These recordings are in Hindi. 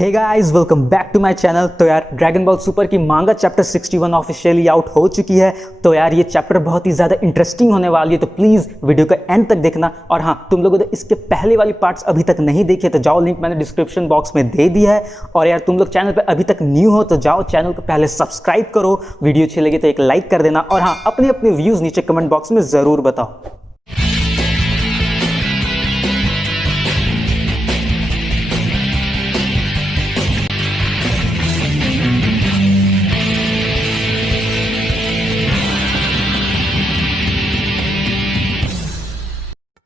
Hey guys, welcome back to my channel. तो यार ड्रैगन बॉल सुपर की मांगा चैप्टर 61 ऑफिशियली आउट हो चुकी है। तो यार ये चैप्टर बहुत ही ज़्यादा इंटरेस्टिंग होने वाली है, तो प्लीज़ वीडियो का एंड तक देखना। और हाँ, तुम लोगों ने इसके पहले वाली पार्ट्स अभी तक नहीं देखे तो जाओ, लिंक मैंने डिस्क्रिप्शन बॉक्स में दे दिया है। और यार तुम लोग चैनल पर अभी तक न्यू हो तो जाओ चैनल को पहले सब्सक्राइब करो, वीडियो अच्छी लगी तो एक लाइक कर देना। और हाँ, अपने अपने व्यूज़ नीचे कमेंट बॉक्स में ज़रूर बताओ।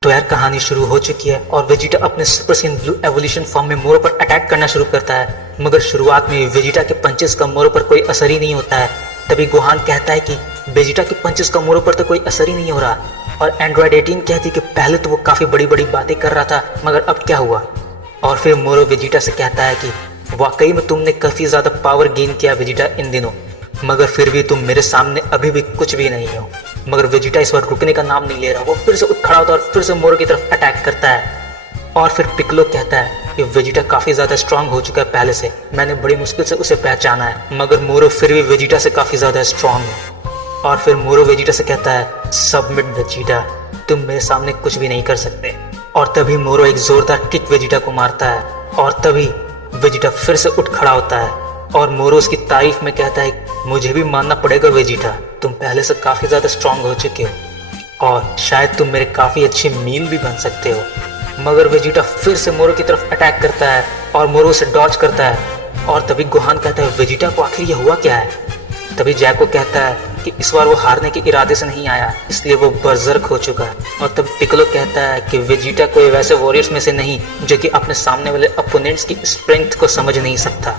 तो यार कहानी शुरू हो चुकी है और वेजिटा अपने super Sen blue evolution form में मोरो पर अटैक करना शुरू करता है। मगर शुरुआत में वेजिटा के पंचेस का मोरो पर कोई असर ही नहीं होता है। तभी गोहान कहता है कि वेजिटा के पंचेस का मोरो पर तो कोई असर ही नहीं हो रहा। और एंड्रॉयड 18 कहती कि पहले तो वो काफी बड़ी बड़ी बातें कर रहा था, मगर अब क्या हुआ। और फिर मोरो वेजिटा से कहता है कि वाकई में तुमने काफी ज्यादा पावर गेन किया वेजिटा इन दिनों, मगर फिर भी तुम मेरे सामने अभी भी कुछ भी नहीं हो। मगर वेजिटा इस बार रुकने का नाम नहीं ले रहा। वो फिर से उठ खड़ा होता है और फिर से मोरो की तरफ अटैक करता है। और फिर पिकलो कहता है कि वेजिटा काफी ज्यादा स्ट्रांग हो चुका है पहले से, मैंने बड़ी मुश्किल से उसे पहचाना है, मगर मोरो फिर भी वेजिटा से काफी ज्यादा स्ट्रांग है। और फिर मोरो वेजिटा से कहता है सबमिट वेजिटा, तुम मेरे सामने कुछ भी नहीं कर सकते। और तभी मोरो एक जोरदार किक वेजिटा को मारता है और तभी वेजिटा फिर से उठ खड़ा होता है। और मोरो उसकी तारीफ में कहता है मुझे भी मानना पड़ेगा वेजिटा, तुम पहले से काफी ज्यादा स्ट्रांग हो चुके हो और शायद तुम मेरे काफी अच्छे मील भी बन सकते हो। मगर वेजिटा फिर से मोरो की तरफ अटैक करता है और मोरो उसे डॉज करता है। और तभी गोहान कहता है वेजिटा को आखिर ये हुआ क्या है। तभी जैको कहता है कि इस बार वो हारने के इरादे से नहीं आया, इसलिए वो बर्जर्क हो चुका है। और तब पिकलो कहता है कि वेजिटा कोई वैसे वॉरियर्स में से नहीं जो कि अपने सामने वाले अपोनेंट्स की स्ट्रेंथ को समझ नहीं सकता।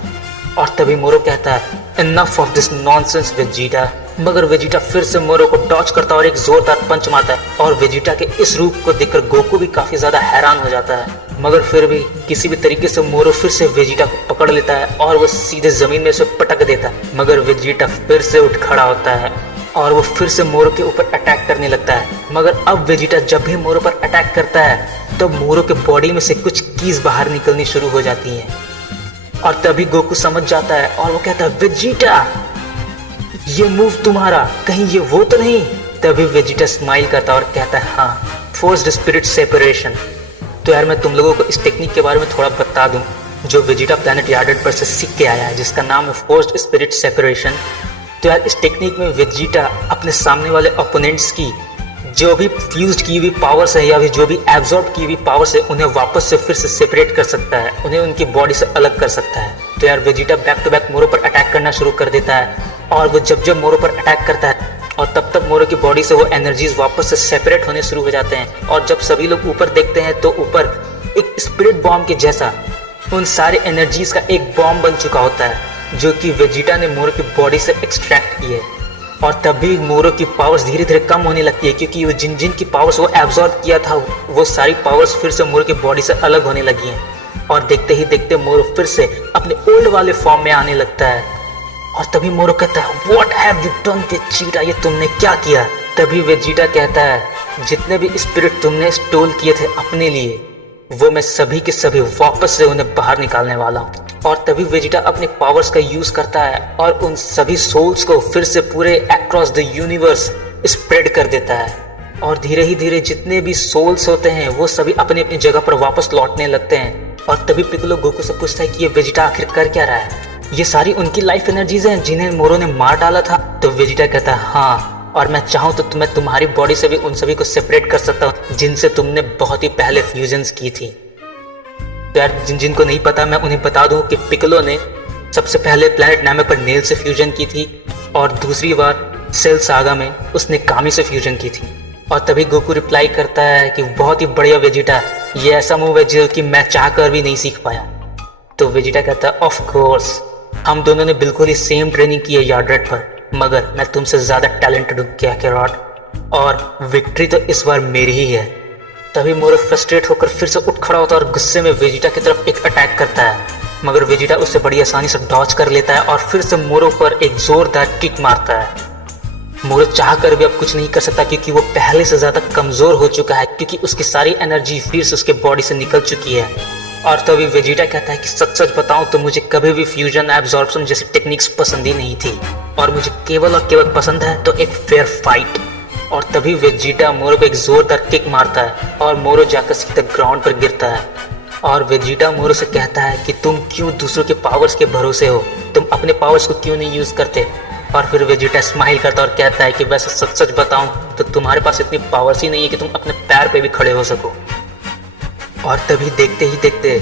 और तभी मोरो कहता है enough of this nonsense Vegeta. मगर वेजिटा फिर से मोरो को डॉच करता है और एक जोरदार पंच मारता है। और वेजिटा के इस रूप को देखकर गोकू भी काफी ज्यादा हैरान हो जाता है। मगर फिर भी किसी भी तरीके से मोरो फिर से वेजिटा को पकड़ लेता है और वो सीधे जमीन में उसे पटक देता है। मगर वेजिटा फिर से उठ खड़ा होता है और वो फिर से मोरो के ऊपर अटैक करने लगता है। मगर अब वेजिटा जब भी मोरो पर अटैक करता है तो मोरो के बॉडी में से कुछ कीज बाहर निकलनी शुरू हो जाती हैं। और तभी गोकू समझ जाता है और वो कहता है वेजिटा, ये मूव तुम्हारा कहीं ये वो तो नहीं। तभी वेजिटा स्माइल करता है और कहता है हाँ, फोर्स्ड स्पिरिट सेपरेशन। तो यार मैं तुम लोगों को इस टेक्निक के बारे में थोड़ा बता दूं जो वेजिटा प्लैनेट यार्डेड पर से सीख के आया है, जिसका नाम है फोर्स्ड स्पिरिट सेपरेशन। तो यार इस टेक्निक में वेजिटा अपने सामने वाले ओपोनेंट्स की जो भी फ्यूज की हुई पावर्स है या भी जो भी एब्जॉर्ब की हुई पावर्स है उन्हें वापस से फिर से सेपरेट कर सकता है, उन्हें उनकी बॉडी से अलग कर सकता है। तो यार वेजिटा बैक टू बैक मोरो पर अटैक करना शुरू कर देता है। और वो जब जब मोरो पर अटैक करता है और तब तब मोरो की बॉडी से वो एनर्जीज वापस से सेपरेट होने शुरू हो जाते हैं। और जब सभी लोग ऊपर देखते हैं तो ऊपर एक स्पिरिट बॉम्ब के जैसा उन सारे एनर्जीज का एक बॉम्ब बन चुका होता है जो कि वेजिटा ने मोरो की बॉडी से एक्सट्रैक्ट की है। और तभी मोरो की पावर्स धीरे धीरे कम होने लगती है क्योंकि वो जिन जिन की पावर्स वो एब्जॉर्ब किया था वो सारी पावर्स फिर से मोरो की बॉडी से अलग होने लगी हैं। और देखते ही देखते मोरो फिर से अपने ओल्ड वाले फॉर्म में आने लगता है। और तभी मोरो कहता है what have you done Vegeta, ये तुमने क्या किया। तभी वेजिटा कहता है जितने भी स्पिरिट तुमने स्टोल किए थे अपने लिए वो मैं सभी के सभी वापस से उन्हें बाहर निकालने वाला हूँ। और तभी वेजिटा अपने पावर्स का यूज करता है और उन सभी सोल्स को फिर से पूरे अक्रॉस द यूनिवर्स स्प्रेड कर देता है। और धीरे ही धीरे जितने भी सोल्स होते हैं वो सभी अपनी अपनी जगह पर वापस लौटने लगते हैं। और तभी पिकलो गोकू से पूछता है कि ये वेजिटा आखिर कर क्या रहा है, ये सारी उनकी लाइफ एनर्जीज हैं जिन्हें मोरो ने मार डाला था। तो वेजिटा कहता है हाँ, और मैं चाहूँ तो मैं तुम्हारी बॉडी से भी उन सभी को सेपरेट कर सकता हूँ जिनसे तुमने बहुत ही पहले फ्यूजन्स की थी। तो यार जिनको नहीं पता मैं उन्हें बता दूं कि पिकलो ने सबसे पहले प्लैनेट नामे पर नेल से फ्यूजन की थी और दूसरी बार सेल सागा में उसने कामी से फ्यूजन की थी। और तभी गोकू रिप्लाई करता है कि बहुत ही बढ़िया वेजिटा, ये ऐसा मूव है जो कि मैं चाह कर भी नहीं सीख पाया। तो वेजिटा कहता है ऑफ कोर्स, हम दोनों ने बिल्कुल ही सेम ट्रेनिंग की है यार्डेड पर, मगर मैं तुमसे ज्यादा टैलेंटेड हूँ कैकारोट और विक्ट्री तो इस बार मेरी ही है। तभी मोरो फ्रस्ट्रेट होकर फिर से उठ खड़ा होता है और गुस्से में वेजिटा की तरफ एक अटैक करता है। मगर वेजिटा उससे बड़ी आसानी से डॉच कर लेता है और फिर से मोरो पर एक जोरदार किक मारता है। मोरो चाह कर भी अब कुछ नहीं कर सकता क्योंकि वो पहले से ज्यादा कमजोर हो चुका है क्योंकि उसकी सारी एनर्जी फिर से उसके बॉडी से निकल चुकी है। और तभी वेजिटा कहता है कि सच सच बताऊं तो मुझे कभी भी फ्यूजन एब्जॉर्प्शन जैसी टेक्निक्स पसंद ही नहीं थी, और मुझे केवल और केवल पसंद है तो एक फेयर फाइट। और तभी वेजिटा मोरो को एक जोरदार किक मारता है और मोरो जाकर सीधा ग्राउंड पर गिरता है। और वेजिटा मोरो से कहता है कि तुम क्यों दूसरों के पावर्स के भरोसे हो, तुम अपने पावर्स को क्यों नहीं यूज करते। और फिर वेजिटा स्माइल करता है और कहता है कि वैसे सच सच बताऊं तो तुम्हारे पास इतनी पावर्स ही नहीं है कि तुम अपने पैर पे भी खड़े हो सको। और तभी देखते ही देखते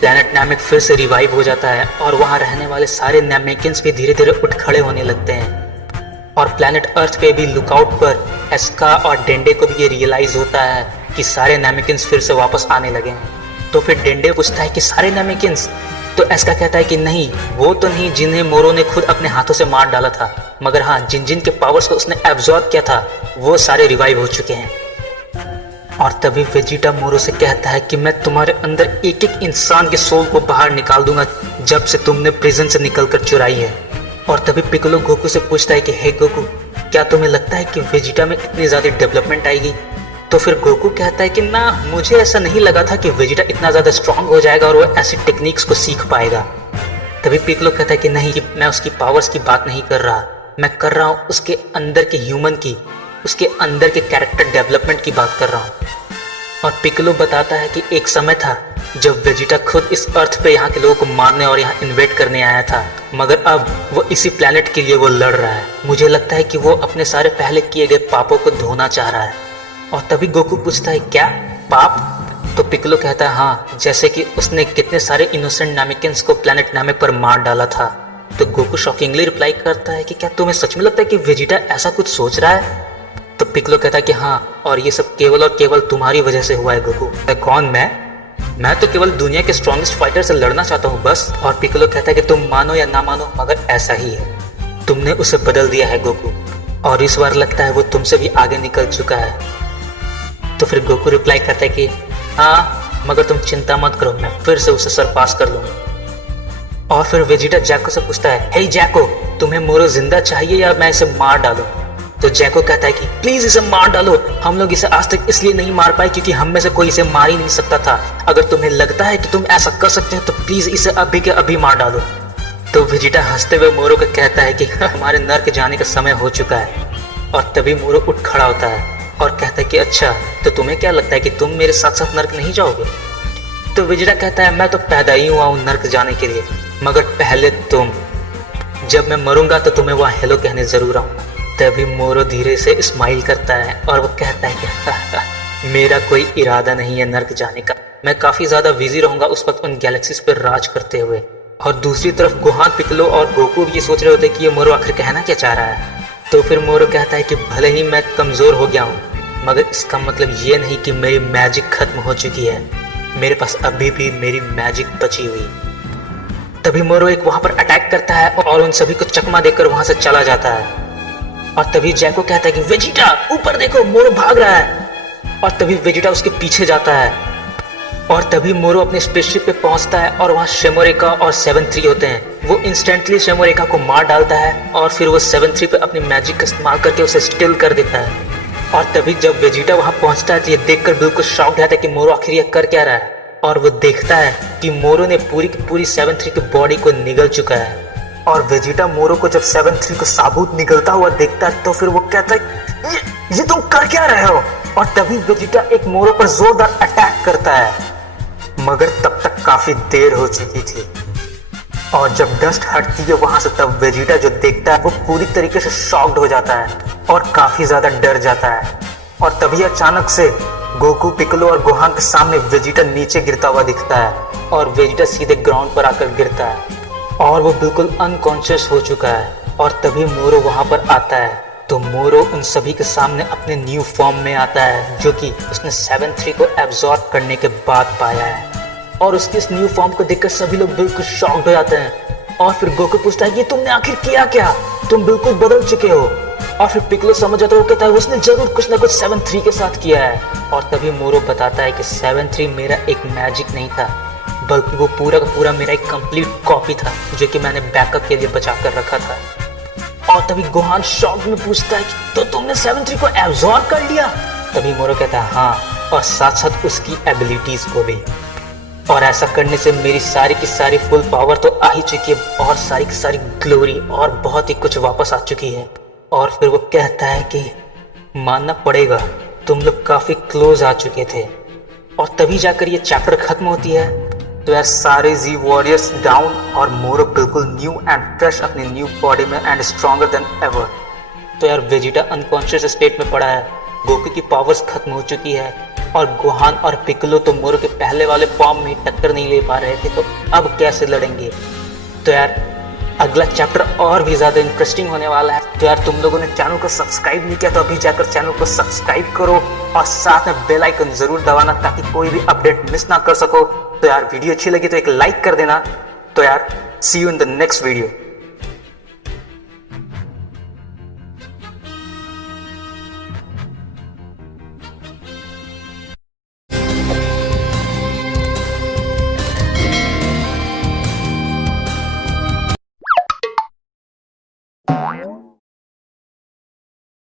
प्लैनेट नैमिक फिर से रिवाइव हो जाता है और वहां रहने वाले सारे नैमिकियंस भी धीरे धीरे उठ खड़े होने लगते हैं। और प्लैनेट अर्थ पे भी लुकआउट पर एस्का और डेंडे को भी ये रियलाइज होता है कि सारे नैमिकियंस फिर से वापस आने लगे हैं। तो फिर डेंडे पूछता है कि सारे नैमिकियंस, तो एस्का कहता है कि नहीं, वो तो नहीं जिन्हें मोरो ने खुद अपने हाथों से मार डाला था, मगर हाँ जिन जिन के पावर्स को उसने एब्जॉर्ब किया था वो सारे रिवाइव हो चुके हैं। और तभी वेजिटा मोरो से कहता है कि मैं तुम्हारे अंदर एक एक इंसान के सोल को बाहर निकाल दूंगा जब से तुमने प्रिजन से निकलकर चुराई है। और तभी पिकोलो गोकू से पूछता है कि हे गोकू, क्या तुम्हें लगता है कि वेजिटा में इतनी ज्यादा डेवलपमेंट आएगी। तो फिर गोकू कहता है कि ना, मुझे ऐसा नहीं लगा था कि वेजिटा इतना ज्यादा स्ट्रांग हो जाएगा और वो ऐसी टेक्निक्स को सीख पाएगा। तभी पिकोलो कहता है कि नहीं, कि मैं उसकी पावर्स की बात नहीं कर रहा, मैं कर रहा हूँ उसके अंदर के ह्यूमन की, उसके अंदर के कैरेक्टर डेवलपमेंट की बात कर रहा हूँ। और पिकोलो बताता है कि एक समय था जब वेजिटा खुद इस अर्थ पे यहाँ के लोगों को मारने और यहाँ इन्वेट करने आया था, मगर अब वो इसी प्लेनेट के लिए वो लड़ रहा है। मुझे लगता है कि वो अपने सारे पहले किए गए पापों को धोना चाह रहा है। और तभी गोकू पूछता है क्या पाप। तो पिकोलो कहता है हाँ, जैसे कि उसने कितने सारे इनोसेंट नामिकियंस को प्लेनेट नामिक पर मार डाला था। तो गोकू शॉकिंगली रिप्लाई करता है कि क्या तुम्हें सच में लगता है कि वेजिटा ऐसा कुछ सोच रहा है। तो पिकोलो कहता है कि हाँ, और ये सब केवल और केवल तुम्हारी वजह से हुआ है गोकू। कौन? मैं तो केवल दुनिया के स्ट्रॉन्गेस्ट फाइटर से लड़ना चाहता हूँ बस। और पिकोलो कहता है कि तुम मानो या ना मानो मगर ऐसा ही है, तुमने उसे बदल दिया है गोकू, और इस बार लगता है वो तुमसे भी आगे निकल चुका है। तो फिर गोकू रिप्लाई करता है कि हाँ, मगर तुम चिंता मत करो, मैं फिर से उसे सरपास कर लूंगा। और फिर वेजिटा जैको से पूछता है, हे जैको, तुम्हें मोरो जिंदा चाहिए या मैं इसे मार डालूं। तो जैको कहता है कि प्लीज इसे मार डालो, हम लोग इसे आज तक इसलिए नहीं मार पाए क्योंकि हम में से कोई इसे मार ही नहीं सकता था। अगर तुम्हें लगता है कि तुम ऐसा कर सकते हो तो प्लीज इसे अभी के अभी मार डालो। तो वेजिटा हंसते हुए मोरो को कहता है कि हमारे नर्क जाने का समय हो चुका है। और तभी मोरो उठ खड़ा होता है और कहता है कि अच्छा, तो तुम्हें क्या लगता है कि तुम मेरे साथ साथ नर्क नहीं जाओगे। तो वेजिटा कहता है मैं तो पैदा ही हुआ हूँ नर्क जाने के लिए, मगर पहले तुम, जब मैं मरूंगा तो तुम्हें वहाँ हेलो कहने जरूर आऊंगा। तभी मोरो धीरे से स्माइल करता है और वो कहता है कि मेरा कोई इरादा नहीं है नर्क जाने का, मैं काफी ज्यादा बिजी रहूंगा उस वक्त उन गैलेक्सीज पर राज करते हुए। और दूसरी तरफ गोहान, पिकोलो और गोकू ये सोच रहे होते कि ये मोरो आखिर कहना क्या चाह रहा है। तो फिर मोरो कहता है कि भले ही मैं कमजोर हो गया हूँ, मगर इसका मतलब ये नहीं कि मेरी मैजिक खत्म हो चुकी है, मेरे पास अभी भी मेरी मैजिक बची हुई। तभी मोरो एक वहां पर अटैक करता है और उन सभी को चकमा देकर वहां से चला जाता है। और तभी जैको कहता है कि वेजिटा ऊपर देखो, मोरो भाग रहा है। और तभी वेजिटा उसके पीछे जाता है। और तभी मोरो अपने स्पेसशिप पे पहुंचता है और वहां शेमोरेका और 7-3 होते हैं। वो इंस्टेंटली शेमोरेका को मार डालता है और फिर वो 7-3 पे अपनी मैजिक का इस्तेमाल करके उसे स्टिल कर देता है। और तभी जब वेजिटा वहां पहुंचता है तो ये देखकर बिल्कुल शॉक हो जाता है कि मोरो आखिर ये कर क्या रहा है। और वो देखता है कि मोरो ने पूरी की पूरी 7-3 की बॉडी को निगल चुका है। और वेजिटा मोरो को जब 7-3 को साबुत निगलता हुआ देखता है तो फिर वो कहता है ये तुम कर क्या रहे हो। और तभी वेजिटा एक मोरो पर जोरदार अटैक करता है, मगर तब तक काफी देर हो चुकी थी। और जब डस्ट हटती है वहां से तब वेजिटा जो देखता है वो पूरी तरीके से शॉक्ड हो जाता है और काफी ज्यादा डर जाता है। और तभी अचानक से गोकू, पिकोलो और गोहान के सामने वेजिटा नीचे गिरता हुआ दिखता है और वेजिटा सीधे ग्राउंड पर आकर गिरता है और वो बिल्कुल अनकॉन्शियस हो चुका है। और तभी मोरो वहां पर आता है तो मोरो उन सभी के सामने अपने न्यू फॉर्म में आता है जो कि उसने 7-3 को एब्जॉर्ब करने के बाद पाया है। और उसके इस न्यू फॉर्म को देखकर सभी लोग बिल्कुल शॉक्ड हो जाते हैं। और फिर गोकू पूछता है कि तुमने आखिर किया क्या, तुम बिल्कुल बदल चुके हो। और फिर पिकोलो समझ जाता है, वो कहता है उसने जरूर कुछ ना कुछ 7-3 के साथ किया है। और तभी मोरो बताता है कि 7-3 मेरा एक मैजिक नहीं था, बल्कि वो पूरा का पूरा मेरा एक कंप्लीट कॉपी था जो कि मैंने बैकअप के लिए बचा कर रखा था। और तभी गोहान शॉक में पूछता है कि तो तुमने 7-3 को एब्जॉर्ब कर लिया। तभी मोरो कहता है हाँ, और साथ साथ उसकी एबिलिटीज को भी। और ऐसा करने से मेरी सारी की सारी फुल पावर तो आ ही चुकी है और सारी की सारी ग्लोरी और बहुत ही कुछ वापस आ चुकी है। और फिर वो कहता है कि मानना पड़ेगा तुम लोग काफी क्लोज आ चुके थे। और तभी जाकर ये चैप्टर खत्म होती है। तो यार सारे जी वॉरियर्स डाउन और मोरो बिल्कुल न्यू एंड फ्रेश अपनी न्यू बॉडी में एंड स्ट्रॉन्गर देन एवर। तो यार वेजिटा अनकॉन्शियस स्टेट में पड़ा है, गोकू की पावर्स खत्म हो चुकी है और गोहान और पिक्कोलो तो मोरो के पहले वाले फॉर्म में टक्कर नहीं ले पा रहे थे, तो अब कैसे लड़ेंगे। तो यार अगला चैप्टर और भी ज़्यादा इंटरेस्टिंग होने वाला है। तो यार तुम लोगों ने चैनल को सब्सक्राइब नहीं किया तो अभी जाकर चैनल को सब्सक्राइब करो और साथ में बेल आइकन जरूर दबाना ताकि कोई भी अपडेट मिस ना कर सको। तो यार वीडियो अच्छी लगी तो एक लाइक कर देना। तो यार see you in the next video.